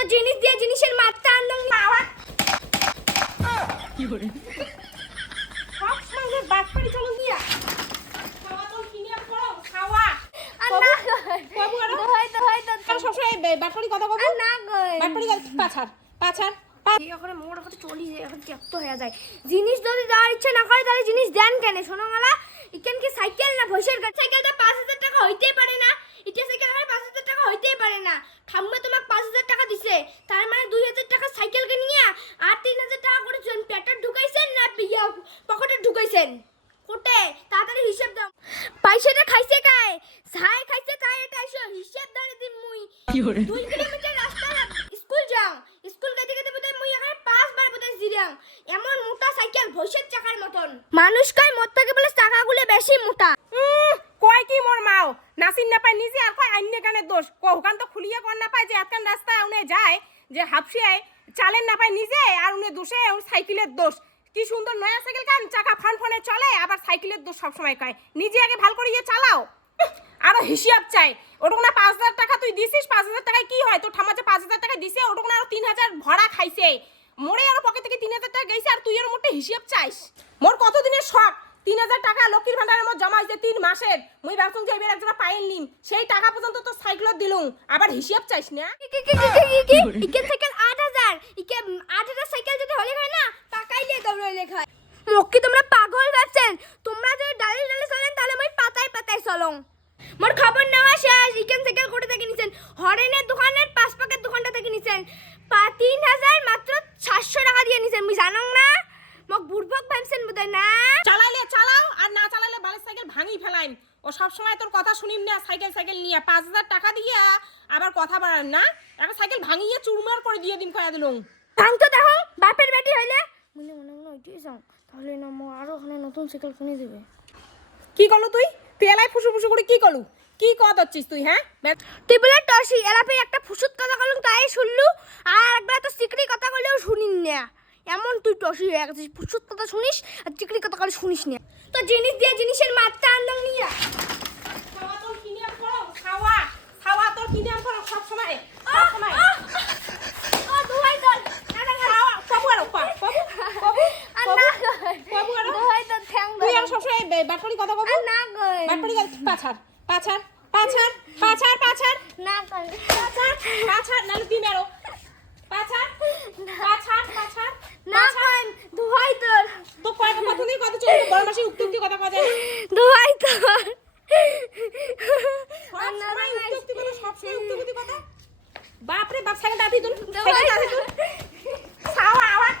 তো জিনিস দিয়ে জিনিসের মাত্রা আনলাম বাটপাড়ি চলো দিয়া কিনে আর করো। বাটপাড়ি কথা না বাটপাড়ি পাছার পাছার মোড় কথা চলি যায় এখন হয়ে যায়। জিনিস যদি দেওয়ার ইচ্ছা না করে তাহলে জিনিস দেন কেন? শোনো মালা ইকেন কি সাইকেল না ভৈসের গাড়ি? সাইকেলটা পাঁচ হাজার টাকা হইতেই পারে না ইটা সাইকেল আমার পাঁচ হাজার টাকা হইতেই পারে না ঠাম্মা তোমাকে পাঁচ হাজার টাকা দিছে তার মানে দুই হাজার টাকা সাইকেলকে নিয়ে আর তিন হাজার টাকা করে জন পেটে ঢুকাইছেন না ইয়া ঢুকাইছেন কোটে তাড়াতাড়ি হিসাব দাও। পয়সাটা খাইছে কায়? ছাই খাইছে তাই এটা? এসো হিসাব দাঁড়ে দিন মুই। দুই কিলোমিটার রাস্তা স্কুল যাও। স্কুল গাইতে গাইতে বোধহয় মুই এখানে পাঁচবার বোধহয় জিরাম। এমন মোটা সাইকেল ভৈষের চাকার মতন। মানুষ কয় মোট থেকে বলে চাকাগুলো বেশি মোটা। উম, কয় কি মোর মাও? নাসিন না পায় নিজে আর কয় আইনে কানে দোষ। কহুকান তো খুলিয়ে কর না পায় যে এতখান রাস্তা উনি যায় যে হাফসিয়ায় চালেন না পায় নিজে আর উনি দোষে ওর সাইকেলের দোষ। কি সুন্দর নয়া সাইকেল কান? চাকা ফান ফানে চলে, আবার সাইকেলের দোষ সবসময় কয়। নিজে আগে ভালো করে ইয়ে চালাও। আরও হিসাব চাই। ওটুকু না পাঁচ হাজার টাকা তুই দিছিস, পাঁচ হাজার টাকায় কি হয়? তোর ঠামা পাঁচ হাজার টাকা দিছে ওটুকু না আরও তিন হাজার ভরা খাইছে। মোরে আরও পকেট থেকে তিন হাজার টাকা গেছে, আর তুই এর মোটে হিসাব চাইস। মোর কতদিনের শখ? তিন হাজার টাকা লক্ষ্মীর ভান্ডারের মধ্যে জমা হয়েছে তিন মাসের। মুই ভাবছুম যে এবার একজোড়া পাইল নিম। সেই টাকা পর্যন্ত তো সাইকেলত দিলুম। আবার হিসাব চাইস না? ইকে সাইকেল আট হাজার। ইকে, আট হাজার সাইকেল যদি হলে হয় না মক্কি তোমরা পাগল ভাবছেন তোমরা যদি ডালে ডালে চলেন তাহলে মই পাতায় পাতায় চলং। মোর খবর নেওয়া শেষ। ইকেন সাইকেল কোটে থেকে নিছেন। হরেনের দোকানের পাঁচ পাকের দোকানটা থেকে নিছেন। পা তিন হাজার মাত্র সাতশো টাকা দিয়ে নিছেন। মুই জানং না? মোক বুড়ভক ভাবছেন বোধহয় না? চালাইলে চালাও আর না চালাইলে বালের সাইকেল ভাঙি ফেলাইন ও সব সময় তোর কথা শুনিম না সাইকেল সাইকেল নিয়ে। পাঁচ হাজার টাকা দিয়ে। আবার কথা বাড়ান না। একটা সাইকেল ভাঙিয়ে চুরমার করে দিয়ে দিন কয়া দিলুম ভাঙ তো দেখো বাপের বেটি হইলে। মনে মনে মনে ওইটাই যাও তাহলে না মো আরও ওখানে নতুন সাইকেল কিনে দেবে। কি করলু তুই? তুই এলাই ফুসু ফুসু করে কি করলু কি কত হচ্ছিস তুই হ্যাঁ তুই বলে টসি এলাপে একটা ফুসুত কথা কলম তাই শুনলু। আর একবার তো চিকড়ি কথা কলেও শুনিন না। এমন তুই টসি হয়ে গেছিস ফুসুত কথা শুনিস আর চিকড়ি কথা কলে শুনিস না। তো জিনিস দিয়ে জিনিসের মাত্রা আনলাম নিয়া খাওয়া তোর কিনে আন করো খাওয়া খাওয়া তোর কিনে আন করো সব সময় সব সময় ও দুহাই দল খাওয়া বাবু আরও পা বাবু বাবু আর বাবু না গই বাবু আরও দুহাই দল ঠ্যাং তুই আর সবসময় বে- বাটপাড়ি কথা কব আর না বাটপাড়ি পাছার পাছার পাছার পাছার পাছার না পাছার পাছার নালে তুই মেরো পাছার পাছার পাছার না গই দুহাই দল তো কয় কথা নেই কথা চলবে বড় মাসি উক্তি কথা কথা না দুহাই সময় উক্তি কথা সব সময় উক্তি কথা। বাপরে বাপ সাইকেল দাদি দুহাই সাইকেল দাদি তুল খাওয়া আওয়াজ